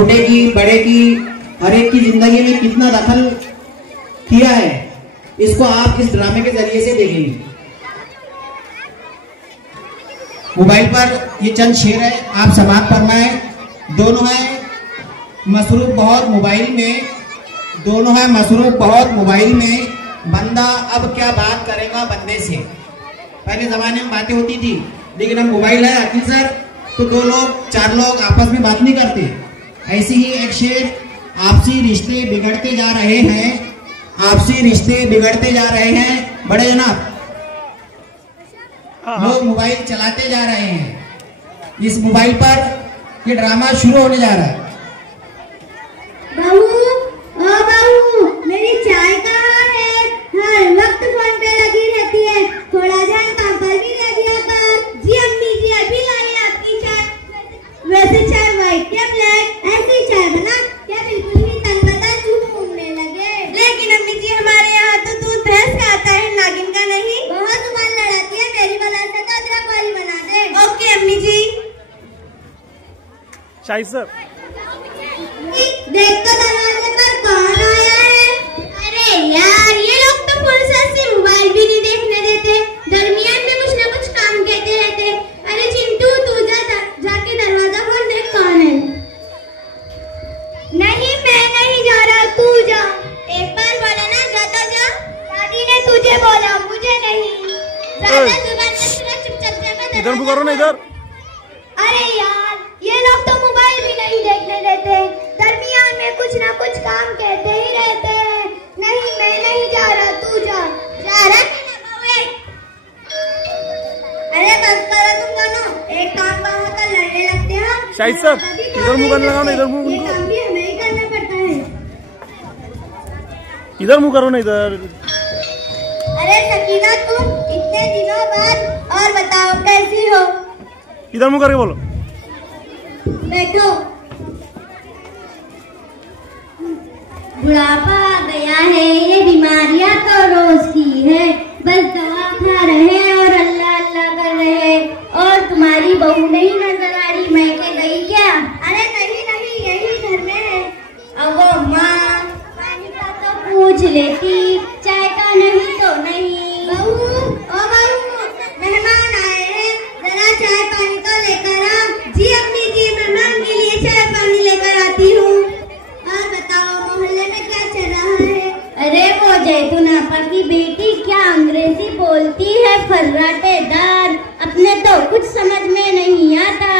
छोटे की, बड़े की, हर एक की जिंदगी में कितना दखल किया है, इसको आप इस ड्रामे के जरिए से देखेंगे। मोबाइल पर ये चंद शेर है, आप समाप्त फरमाएं। दोनों है मसरूफ बहुत मोबाइल में, दोनों है मसरूफ बहुत मोबाइल में, बंदा अब क्या बात करेगा बंदे से। पहले जमाने में बातें होती थी, लेकिन अब मोबाइल है अखिल सर, तो 2 लोग 4 लोग आपस में बात नहीं करते। ऐसी ही एक शेर, आपसी रिश्ते बिगड़ते जा रहे हैं, आपसी रिश्ते बिगड़ते जा रहे हैं। बड़े जनाब, लोग मोबाइल चलाते जा रहे हैं, इस मोबाइल पर ये ड्रामा शुरू होने जा रहा है। बहू, ओ बहू, मेरी चाय कहाँ है? हर वक्त फोन पे लगी रहती है, थोड़ा ध्यान काम पर भी दे दिया कर। जी अम्मी जी, अभी लाई आपकी चाय। वैसे चाय व्हाइट या ब्लैक? ऐसी चाय बना क्या बिल्कुल ही तन बदन झूमने लगे। लेकिन अम्मी जी, हमारे यहाँ तो दूध भैंस का आता है, नागिन का नहीं। बहुत जुबान लड़ाती है, मेरी बना से तो अदरक वाली बना दे। ओके अम्मी जी। शाही सर, देख तो दरवाजे पर कौन आया है? अरे यार, ये लोग तो फुर्सत से मोबाइल भी नहीं देखने देते, दरमियान में कुछ ना कुछ काम कहते रहते। अरे चिंटू, तू जाके दरवाजा खोल, देख कौन है। नहीं, मैं नहीं जा रहा, तू जा। एक बार बोला ना, जाता जा। दादी ने तुझे बोला, मुझे नहीं। ज्यादा जुबान से चुपचाप जाकर इधर करो ना, इधर। अरे यार, ये लोग तो मोबाइल भी नहीं देखने देते, दरमियान में कुछ ना कुछ काम कहते ही रहते हैं। नहीं, मैं नहीं जा रहा, तू जा। जा रहा है? अरे बस करो तुम दोनों, एक काम का होकर लड़ने लगते हो। शाहिद साहब, इधर मुंह करने लगाओ ना, इधर मुंह। ये काम भी हमें ही करना पड़ता है। इधर मुंह करो ना, इधर। अरे सकीना, तुम इतने दिनों बाद, और बताओ कैसी हो? इधर मुंह करके बोलो। बैठो। बुढ़ापा आ गया है, ये बीमारियां तो रोज की है, बस दवा खा रहे और अल्लाह अल्लाह कर रहे। और तुम्हारी बहू नहीं नजर आ रही, मैं के गई क्या? अरे नहीं नहीं, यही घर में है। अब माँ, पानी का तो पूछ लेती, चाय का नहीं तो नहीं। बहू, ओ बहू, मेहमान आए हैं, जरा चाय पानी तो लेकर आ। जी अम्मी जी, मेहमान के लिए चाय पानी लेकर आती हूँ। और बताओ, मोहल्ले में क्या चल रहा है? अरे वो जैतून आपा की बेटी क्या अंग्रेजी बोलती है, फर्राटेदार, अपने तो कुछ समझ में नहीं आता।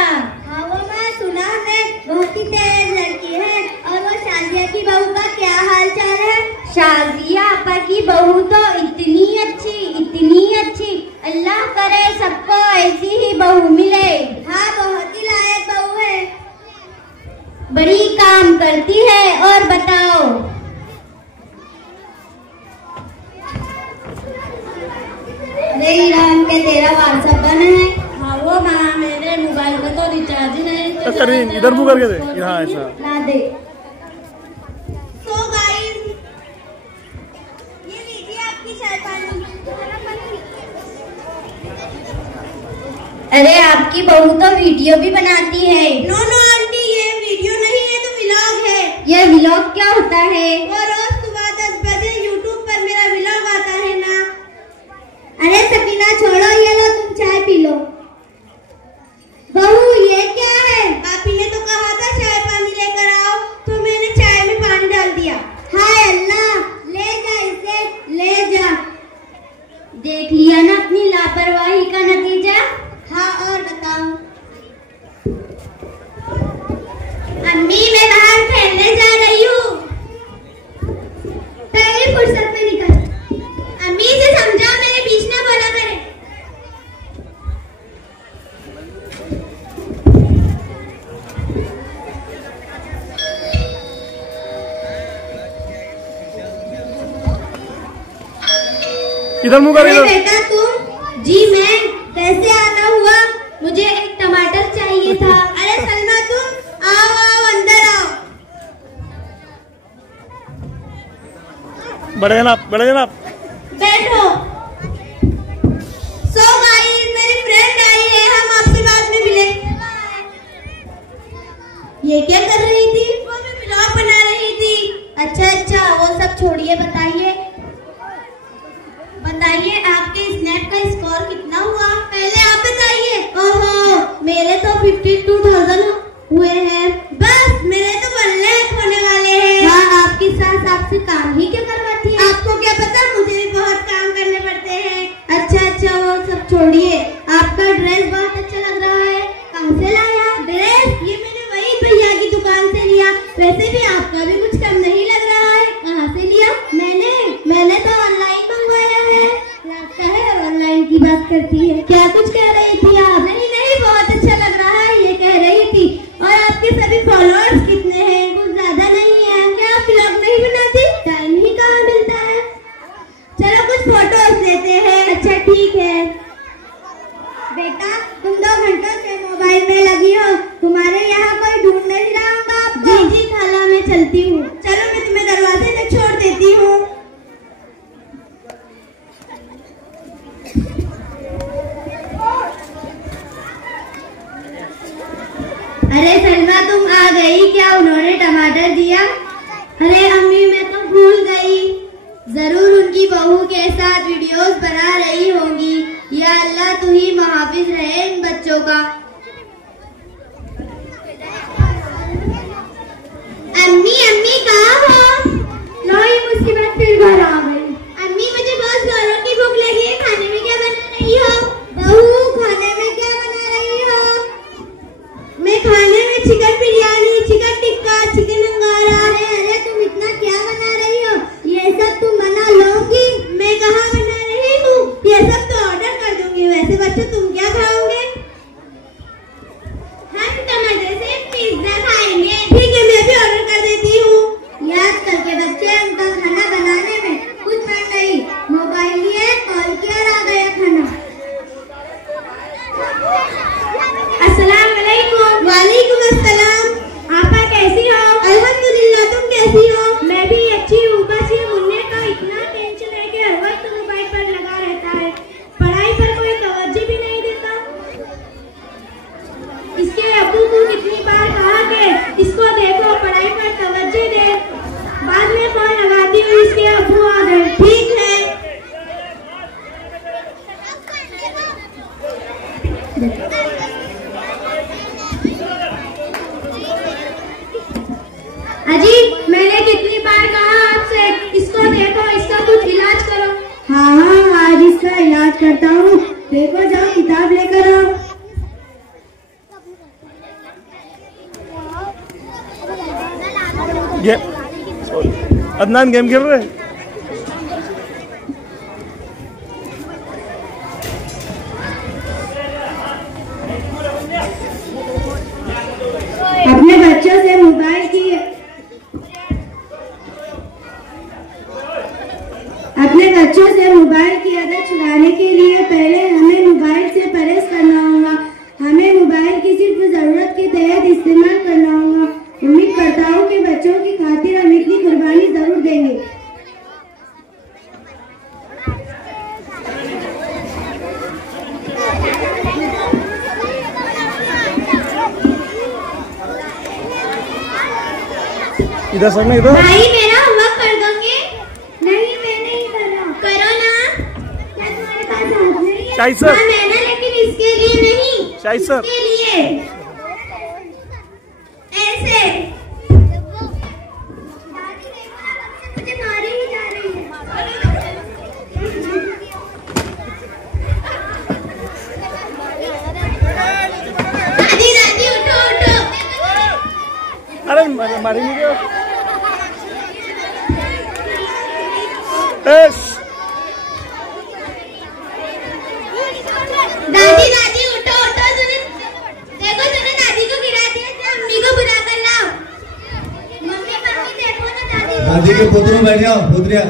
हाँ, वो मैं सुना है, बहुत ही तेज लड़की है। और वो शाजिया की बहू का क्या हाल चाल है? शाजिया आपा की बहू तो इतनी अच्छी, अल्लाह करे सबको ऐसी ही बहू मिले। हाँ, बहुत ही लायक बहू है, बड़ी काम करती है। और बताओ, मेरी राम के तेरा व्हाट्सएप बना है? हाँ, वो माँ, मेरे मोबाइल में तो रिचार्ज ही नहीं। इधर मुंह करके दे। हाँ, ऐसा ला दे। So guys, ये लीजिए आपकी चाय पानी। अरे आपकी बहू तो वीडियो भी बनाती है। नो नो आंटी, ये वीडियो नहीं है तो व्लॉग है। ये व्लॉग क्या होता है? वो रोज सुबह 10 बजे यूट्यूब पर मेरा व्लॉग आता है ना। अरे सकीना छोड़ो, ये लो तुम चाय पी लो। बहू, ये क्या है? पापी ने तो कहा था चाय पानी लेकर आओ, तो मैंने चाय में पानी डाल दिया। हाय अल्लाह, ले जा इसे, ले जा। देख लिया ना अपनी लापरवाही का नतीजा। हाँ, और बताओ। अम्मी, मैं बाहर खेलने जा रही हूँ। पहले फुर्सत में निकल। अम्मी से समझाओ, मेरे बीच में बोला करे। इधर मुंह कर। अरे बेटा तुम। जी मैं, कैसे आना हुआ? मुझे एक टमाटर चाहिए था। अरे सलमा, तुम आओ आओ, अंदर आओ। बड़े जनाब, बड़े जनाब, बैठो। सो गाइस, मेरी फ्रेंड आई है, हम आपसे बाद में मिलेंगे। ये क्या कर रही थी? अच्छा, वो सब छोड़िए, बताइए आपके स्नैप का स्कोर कितना हुआ? पहले आप बताइए। ओहो, मेरे तो 52,000 हुए हैं। बस मेरे तो 1 लाख होने वाले हैं। हाँ, आपकी सास आपसे काम ही क्यों करवाती है? आपको क्या पता, मुझे भी बहुत काम करने पड़ते हैं। अच्छा, वो सब छोड़िए, आपका ड्रेस बहुत अच्छा लग रहा है। कहाँ से लाया ड्रेस? ये मैंने वही भैया की दुकान से लिया। वैसे भी आपका भी कुछ कम नहीं लग रहा है। कहाँ से लिया? मैंने तो ऑनलाइन मंगवाया है। लगता है ऑनलाइन की बात करती है। क्या कुछ कह रही थी आप? नहीं, बहुत अच्छा लग रहा है ये कह रही थी। और आपके सभी फॉलोअर्स कितने हैं? कुछ ज्यादा नहीं है। क्या आप व्लॉग नहीं बनाती? टाइम ही कहाँ मिलता है। चलो कुछ फोटोज लेते हैं। अच्छा ठीक है। बेटा, तुम 2 घंटों से मोबाइल में लगी हो। तुम्हारे यहाँ कोई ढूंढ नहीं रहा होगा? जी खाला, मैं चलती हूँ। चलो मैं तुम्हें दरवाजे तक छोड़ देती हूँ। अरे सलमा, तुम आ गई क्या? उन्होंने टमाटर दिया? अरे अम्मी, मैं तो भूल गई। जरूर उनकी बहू के साथ वीडियोस बना रही होंगी। या अल्लाह, तू ही मुहाफिज रहे इन बच्चों का। अम्मी कहाँ हो? लाई मुसीबत फिर घर आ गई। अम्मी, मुझे बहुत जोरों की भूख लगी है। खाने में क्या बना रही हो? बहू, खाने में क्या बना रही हो? मैं खाने में chicken biryani, chicken tikka, chicken अंगारा। अरे तुम इतना क्या बना रही हो? ये सब तुम बना लोगी? मैं कहाँ बना रही हूँ, ये सब तो ऑर्डर कर दूंगी। वैसे बच्चे, तुम क्या खाओगे? हम टमाटर से पिज्जा खाएंगे। ठीक है, मैं भी ऑर्डर कर देती हूँ। याद करके बच्चे, उनका खाना बनाने में कुछ मन नहीं। मोबाइल लिए, कॉल किया, आ गया खाना। अस्सलाम वालेकुम। वालेकुम अस्सलाम। आपा कैसी हो? अल्हम्दुलिल्लाह, तुम कैसी हो? मैं भी अच्छी हूँ। बस ये मुन्ने का इतना टेंशन है कि हर वक्त मोबाइल पर लगा रहता है। पढ़ाई पर कोई तवज्जो भी नहीं देता। इसके अब्बू को कितनी बार कहा कि इसको देखो, पढ़ाई पर तवज्जो दे। बाद में फोन लगाती हूँ, इसके अब्बू आ गए। ठीक है। अजी, मैंने कितनी बार कहा आपसे, इसको देखो, इसका कुछ इलाज करो। हाँ, आज इसका इलाज करता हूँ। देखो, जाओ किताब लेकर आओ। अदनान गेम खेल रहे। अपने बच्चों से मोबाइल की आदत छुड़ाने के लिए पहले हमें मोबाइल से परहेज करना होगा। हमें मोबाइल की सिर्फ जरूरत के तहत इस्तेमाल करना होगा। उम्मीद करता हूँ कि बच्चों की खातिर हम इतनी कुर्बानी जरूर देंगे। इधर सर में इधर। भाई, मेरा होमवर्क कर दोगे? नहीं, मैं नहीं कर रहा। करो ना। क्या तुम्हारे पास हाथ नहीं है? शाहिद सर। हाँ, मैं ना, लेकिन इसके लिए नहीं। शाहिद सर। इसके लिए ऐसे। मुझे मारी ही जा रही है। दादी, उठो। अरे मारी नहीं गया। दादी, उठो। देखो, तूने दादी को गिरा दिया। अम्मी को बुला कर लाओ। मम्मी, देखो ना दादी के पुत्रों बैठ जाओ। पुत्रिया,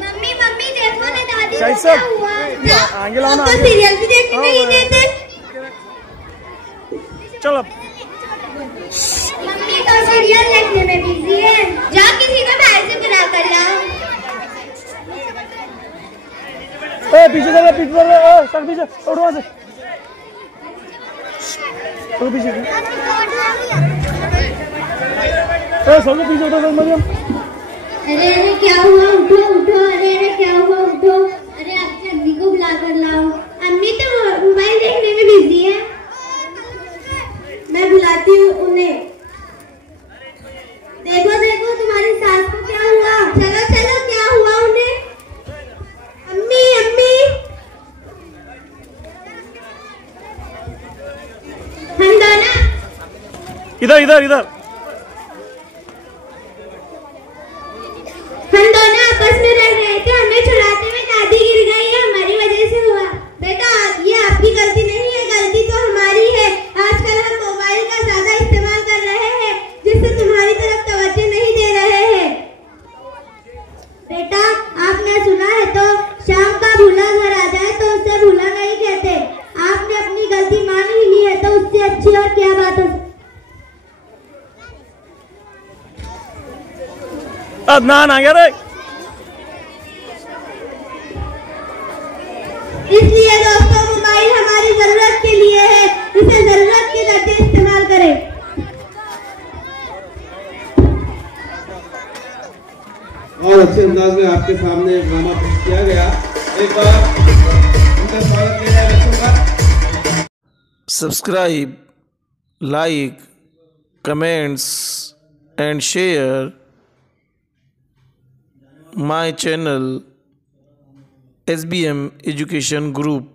मम्मी देखो ना दादी शाहिद को क्या सर, हुआ। आगे लाओ ना, तो आगे। सीरियल भी देखने नहीं देते। चलो। मम्मी तो सीरियल देखने में बिजी है। जाओ, किसी को बाहर से बुला कर लाओ। पीछे सर पीछे उठ वहां से। पीछे सबसे पीछे उठो मरियम। अरे अरे क्या हुआ, उठो उठो। अरे अरे क्या हुआ, उठो। अरे आपकी अम्मी को बुला कर लाओ। अम्मी तो मोबाइल देखने में बिजी है। मैं बुलाती हूँ उन्हें। देखो देखो तुम्हारी सास को क्या हुआ। चलो चलो क्या हुआ उन्हें। अम्मी अम्मी। हम दोनों इधर इधर इधर। हम दोनों आपस में रह रहे थे, हमें छुड़ाते में दादी गिर गई है, हमारी वजह से हुआ। बेटा ये आपकी गलती नहीं है, गलती तो हमारी है। आजकल हम मोबाइल का ज्यादा इस्तेमाल कर रहे हैं, जिससे तुम्हारी तरफ तवज्जो नहीं दे रहे हैं। बेटा आपने सुना है तो शाम का भूला घर आ जाए तो उससे भूला नहीं कहते। आपने अपनी गलती मान ही ली है तो उससे अच्छी और क्या बात हो। अदनान आ गया रे। इसलिए दोस्तों मोबाइल हमारी जरूरत के लिए है, इसे जरूरत के दर्जे इस्तेमाल करें। और अच्छे अंदाज में आपके सामने ड्रामा पेश किया गया। एक बार उनका स्वागत किया जाए बच्चों का। Subscribe, like, comments and share my channel SBM Education Group।